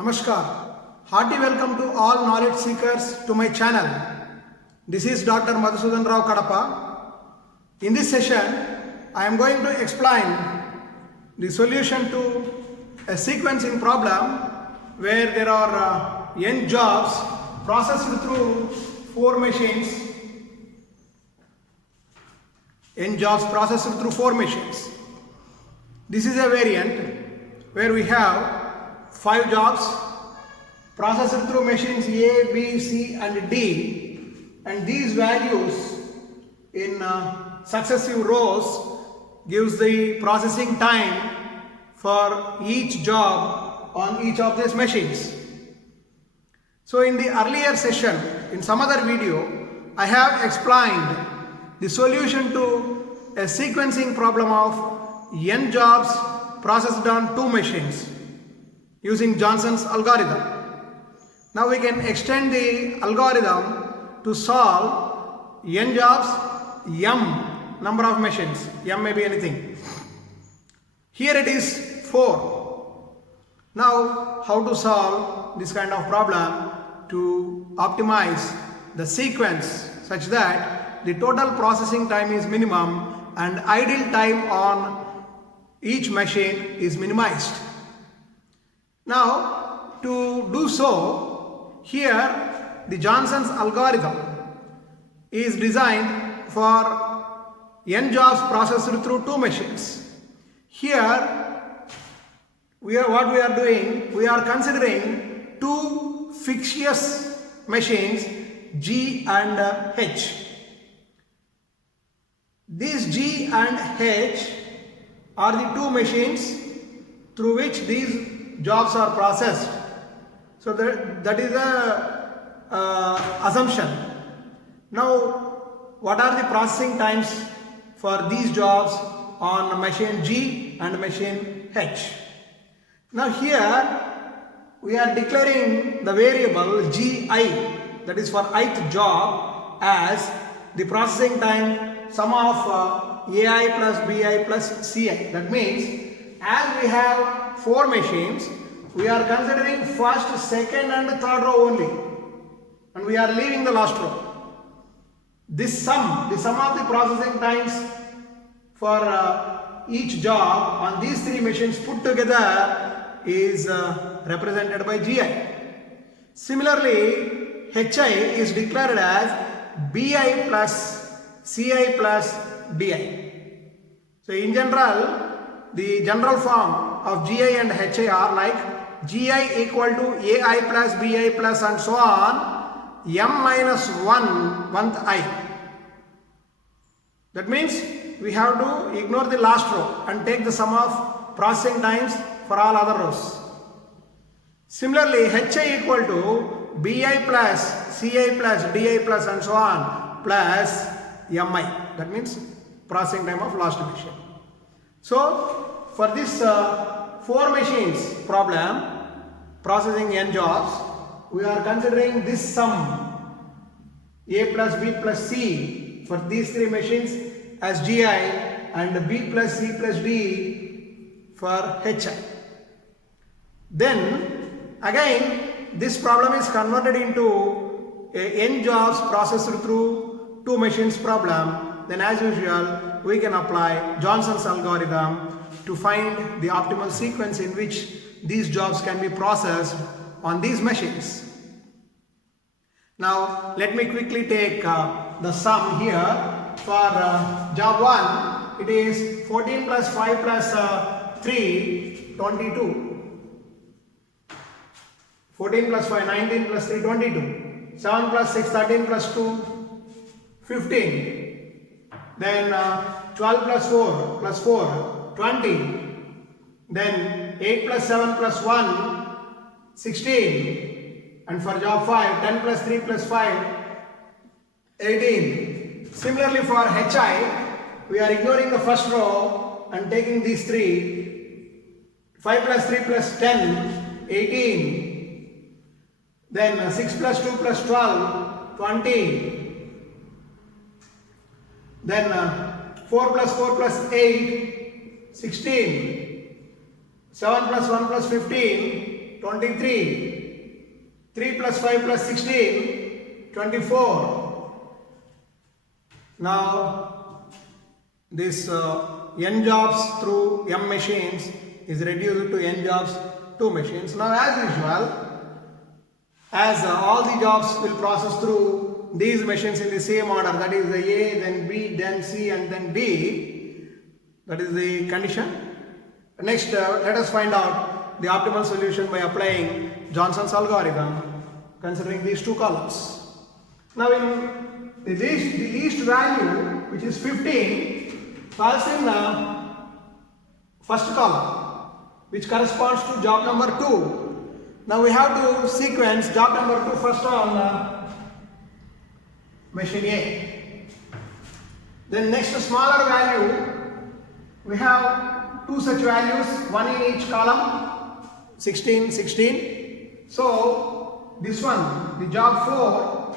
Namaskar. Hearty welcome to all knowledge seekers to my channel. This is Dr. Madhusudan Rao Kadapa. In this session, I am going to explain the solution to a sequencing problem where there are n jobs processed through 4 machines. N jobs processed through 4 machines. This is a variant where we have 5 jobs processed through machines A, B, C and D, and these values in successive rows gives the processing time for each job on each of these machines. So in the earlier session, in some other video, I have explained the solution to a sequencing problem of n jobs processed on 2 machines using Johnson's algorithm. Now we can extend the algorithm to solve n jobs, m number of machines, m may be anything. Here it is 4. Now how to solve this kind of problem to optimize the sequence such that the total processing time is minimum and idle time on each machine is minimized. Now to do so, here the Johnson's algorithm is designed for n jobs processed through 2 machines. Here what we are doing, we are considering 2 fictitious machines G and H. These G and H are the 2 machines through which these jobs are processed. So that is a assumption. Now what are the processing times for these jobs on machine G and machine H? Now here we are declaring the variable Gi, that is for ith job, as the processing time sum of Ai plus Bi plus Ci. That means as we have 4 machines, we are considering first, second and third row only, and we are leaving the last row. This sum, the sum of the processing times for each job on these 3 machines put together is represented by Gi. Similarly, Hi is declared as Bi plus Ci plus Di. So in general, the general form of Gi and Hi are like Gi equal to Ai plus Bi plus and so on m minus 1th I. That means we have to ignore the last row and take the sum of processing times for all other rows. Similarly, Hi equal to Bi plus Ci plus Di plus and so on plus mi. That means processing time of last machine. So for this 4 machines problem processing n jobs, we are considering this sum A plus B plus C for these 3 machines as Gi and B plus C plus D for Hi. Then again this problem is converted into a n jobs processed through 2 machines problem. Then as usual we can apply Johnson's algorithm to find the optimal sequence in which these jobs can be processed on these machines. Now let me quickly take the sum here. For job 1, it is 14 plus 5 plus 3, 22. 14 plus 5, 19 plus 3, 22. 7 plus 6, 13 plus 2, 15. Then 12 plus 4, 20. Then 8 plus 7 plus 1, 16. And for job 5, 10 plus 3 plus 5, 18. Similarly for Hi, we are ignoring the first row and taking these 3. 5 plus 3 plus 10, 18. Then 6 plus 2 plus 12, 20. Then 4 plus 4 plus 8, 16. 7 plus 1 plus 15, 23, 3 plus 5 plus 16, 24. Now this n jobs through m machines is reduced to n jobs 2 machines. Now as usual, as all the jobs will process through these machines in the same order, that is the A, then B, then C and then D. That is the condition. Next, let us find out the optimal solution by applying Johnson's algorithm considering these two columns. Now in the least value, which is 15, falls in the first column, which corresponds to job number 2. Now we have to sequence job number 2 first on machine A. Then next smaller value, we have 2 such values, one in each column, 16, 16. So this one, the job 4,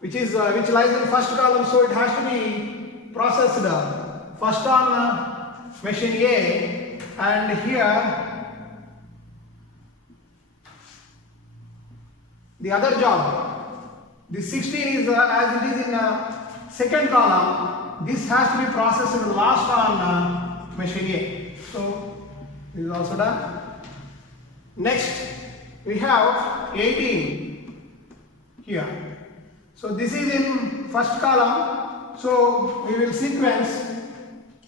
which lies in first column, so it has to be processed first on machine A, and here the other job, the 16 is as it is in second column, this has to be processed last on machine A. So this is also done. Next we have 18 here. So this is in first column, so we will sequence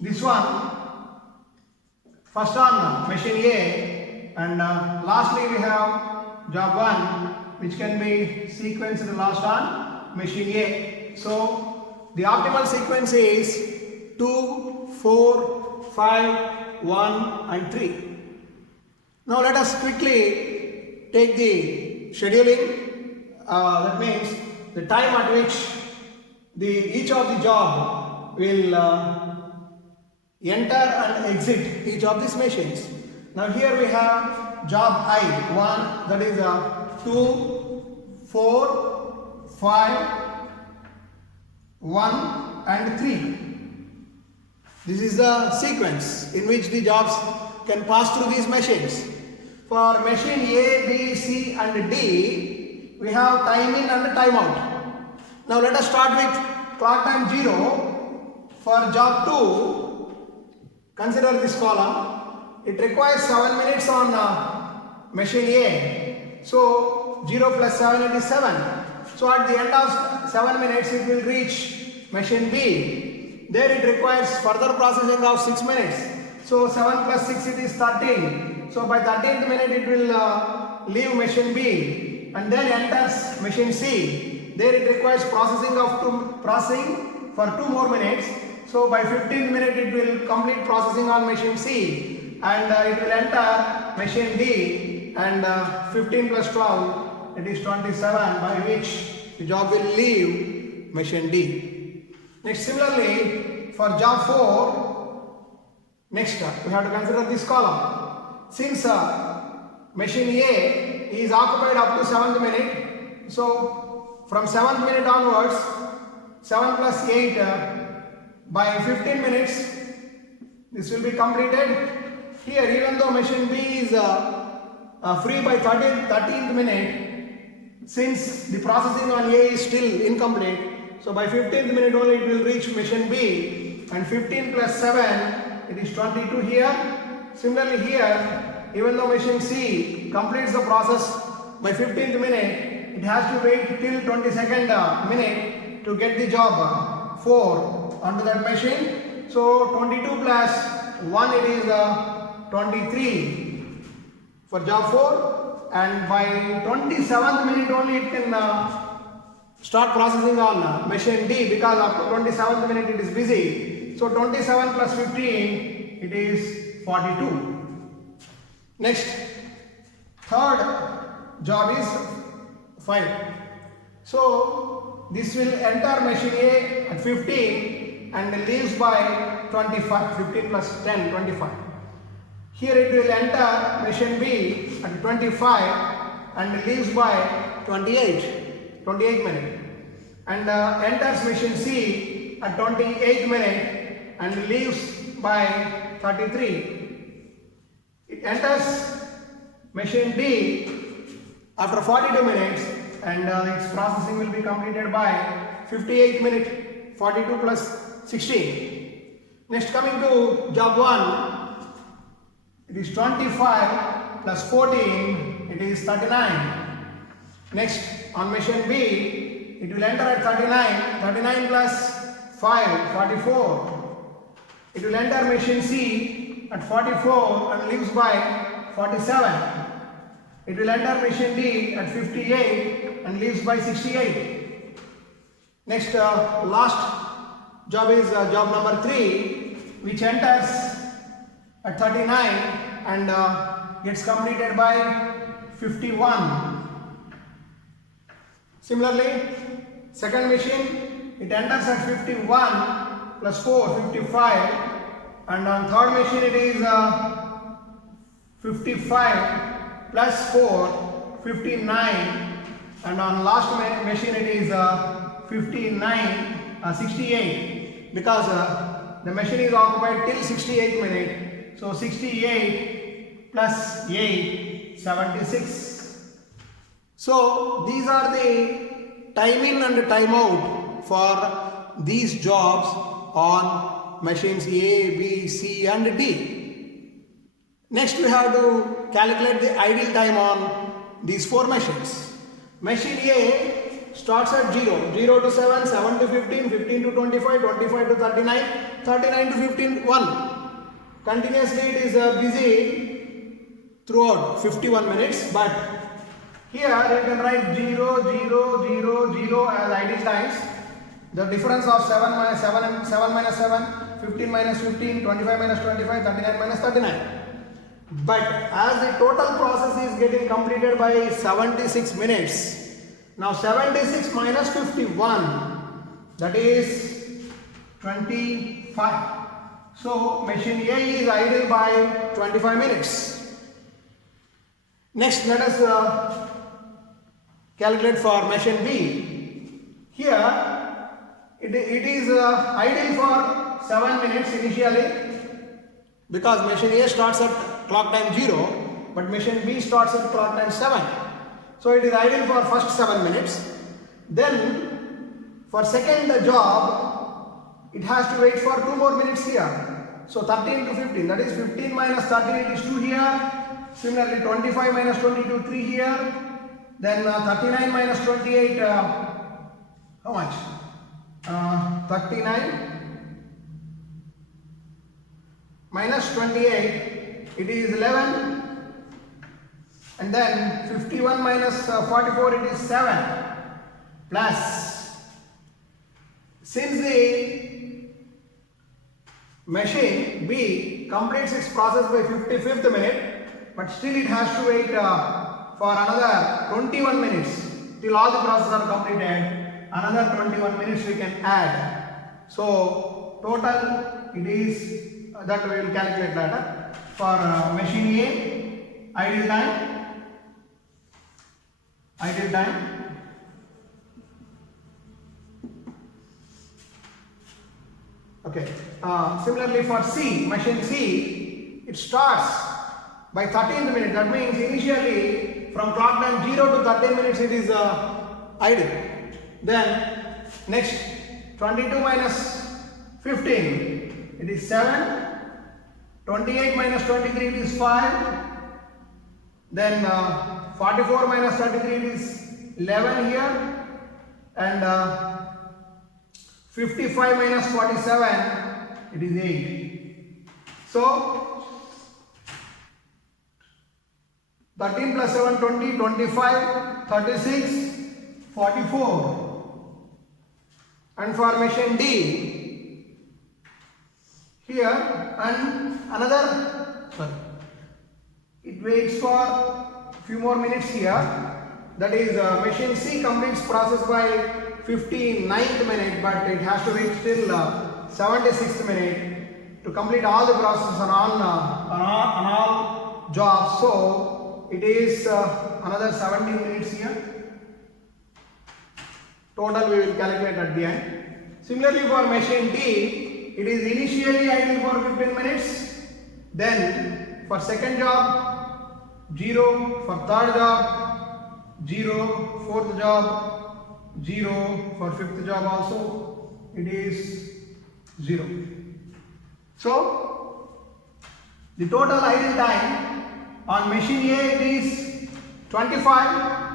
this one first on machine A, and lastly we have job 1, which can be sequenced last on machine A. So the optimal sequence is 2, 4, 5, 1 and 3. Now let us quickly take the scheduling. That means the time at which each of the job will enter and exit each of these machines. Now here we have job I, 1, that is 2, 4, 5, 1 and 3. This is the sequence in which the jobs can pass through these machines. For machine A, B, C and D, we have time in and time out. Now let us start with clock time 0. For job 2, consider this column. It requires 7 minutes on machine A. So 0 plus 7 it is 7. So at the end of 7 minutes it will reach machine B. There it requires further processing of 6 minutes. So 7 plus 6 it is 13. So by 13th minute it will leave machine B and then enters machine C. There it requires processing for 2 more minutes. So by 15th minute it will complete processing on machine C and it will enter machine D, and 15 plus 12 it is 27, by which the job will leave machine D. Next, similarly for job 4, next we have to consider this column. Since machine A is occupied up to 7th minute, so from 7th minute onwards, 7 plus 8, by 15 minutes this will be completed. Here, even though machine B is free by 13th minute, since the processing on A is still incomplete, so by 15th minute only it will reach machine B, and 15 plus 7 it is 22 here. Similarly here, even though machine C completes the process by 15th minute, it has to wait till 22nd minute to get the job 4 onto that machine. So 22 plus 1 it is 23 for job 4, and by 27th minute only it can start processing on machine D, because up to 27th minute it is busy. So 27 plus 15 it is 42. Next, third job is 5. So this will enter machine A at 15 and leaves by 25. 15 plus 10, 25. Here it will enter machine B at 25 and leaves by 28 minute, and enters machine C at 28th minute and leaves by 33. It enters Machine D, after 42 minutes, and its processing will be completed by 58 minutes, 42 plus 16. Next, coming to job 1, it is 25 plus 14, it is 39. Next, on machine B, it will enter at 39, 39 plus 5, 44. It will enter machine C at 44 and leaves by 47. It will enter machine D at 58 and leaves by 68. Next, last job is job number 3, which enters at 39 and gets completed by 51. Similarly, second machine, it enters at 51 plus 4, 55, and on third machine it is 55 plus 4, 59, and on last machine it is 68, because the machine is occupied till 68 minutes. So 68 plus 8, 76. So these are the time in and time out for these jobs on machines A, B, C and D. Next, we have to calculate the idle time on these 4 machines. Machine A starts at 0, 0 to 7, 7 to 15, 15 to 25, 25 to 39, 39 to 15, 1. Continuously it is busy throughout 51 minutes, but here you can write 0, 0, 0, 0 as idle times. The difference of 7 minus 7, 7 minus 7, 15 minus 15, 25 minus 25, 39 minus 39. But as the total process is getting completed by 76 minutes, now 76 minus 51, that is 25. So machine A is idle by 25 minutes. Next, let us calculate for machine B. Here it is idle for 7 minutes initially, because machine A starts at clock time 0, but machine B starts at clock time 7. So it is idle for first 7 minutes. Then for second job, it has to wait for 2 more minutes here. So 13 to 15, that is 15 minus 13, it is 2 here. Similarly 25 minus 22, 3 here. Then 39 minus 28, how much? 39 minus 28, it is 11, and then 51 minus 44, it is 7, plus, since the machine B completes its process by 55th minute, but still it has to wait for another 21 minutes till all the processes are completed. Another 21 minutes we can add. So total it is that we will calculate later. For machine A, idle time, okay. Similarly for C, machine C, it starts by 13th minute. That means initially from clock time 0 to 13 minutes it is idle. Then next 22 minus 15, it is 7. 28 minus 23, it is 5. Then 44 minus 33, it is 11 here. And 55 minus 47, it is 8. So 13 plus 7, 20, 25, 36, 44. And for machine D, here and another, it waits for a few more minutes here. That is machine C completes process by 59th minute, but it has to wait till 76th minute to complete all the processes on all jobs. So it is another 17 minutes here. Total we will calculate at the end. Similarly for machine D, it is initially idle for 15 minutes. Then for second job, 0 for third job, 0 fourth job, 0 for fifth job also, it is 0. So, the total idle time on machine A it is 25,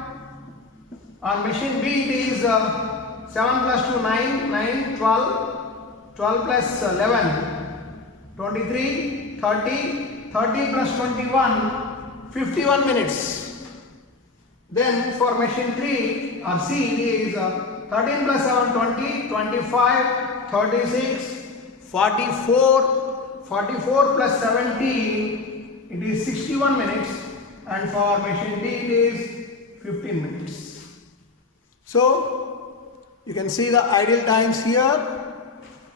on machine B it is 7 plus 2, 9, 9, 12, 12 plus 11, 23, 30, 30 plus 21, 51 minutes. Then for machine 3 or C it is 13 plus 7, 20, 25, 36, 44, 44 plus 17, it is 61 minutes, and for machine D it is 15 minutes. So you can see the idle times here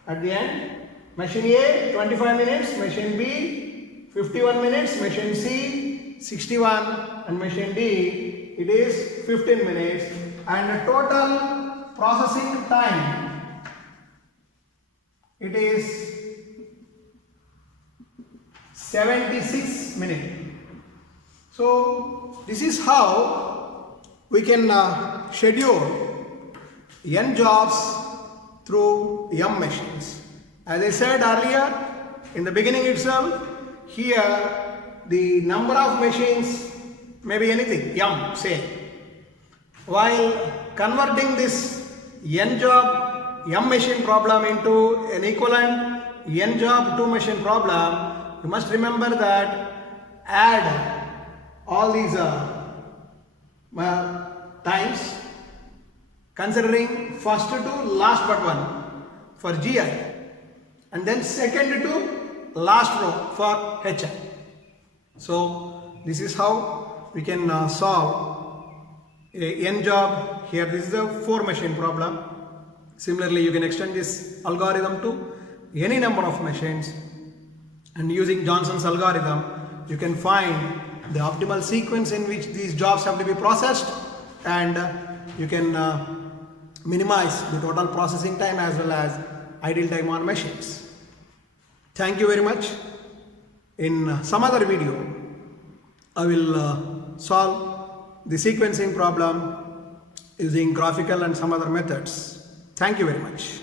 at the end. Machine A 25 minutes, machine B 51 minutes, machine C 61, and machine D it is 15 minutes, and the total processing time it is 76 minutes. So this is how we can schedule n jobs through m machines. As I said earlier in the beginning itself, here the number of machines may be anything, m say. While converting this n job m machine problem into an equivalent n job 2 machine problem, you must remember that add all these times considering first to last but one for GI, and then second to last row for HI. So this is how we can solve a n job. Here this is a 4 machine problem. Similarly, you can extend this algorithm to any number of machines, and using Johnson's algorithm you can find the optimal sequence in which these jobs have to be processed, and you can minimize the total processing time as well as idle time on machines. Thank you very much. In some other video I will solve the sequencing problem using graphical and some other methods. Thank you very much.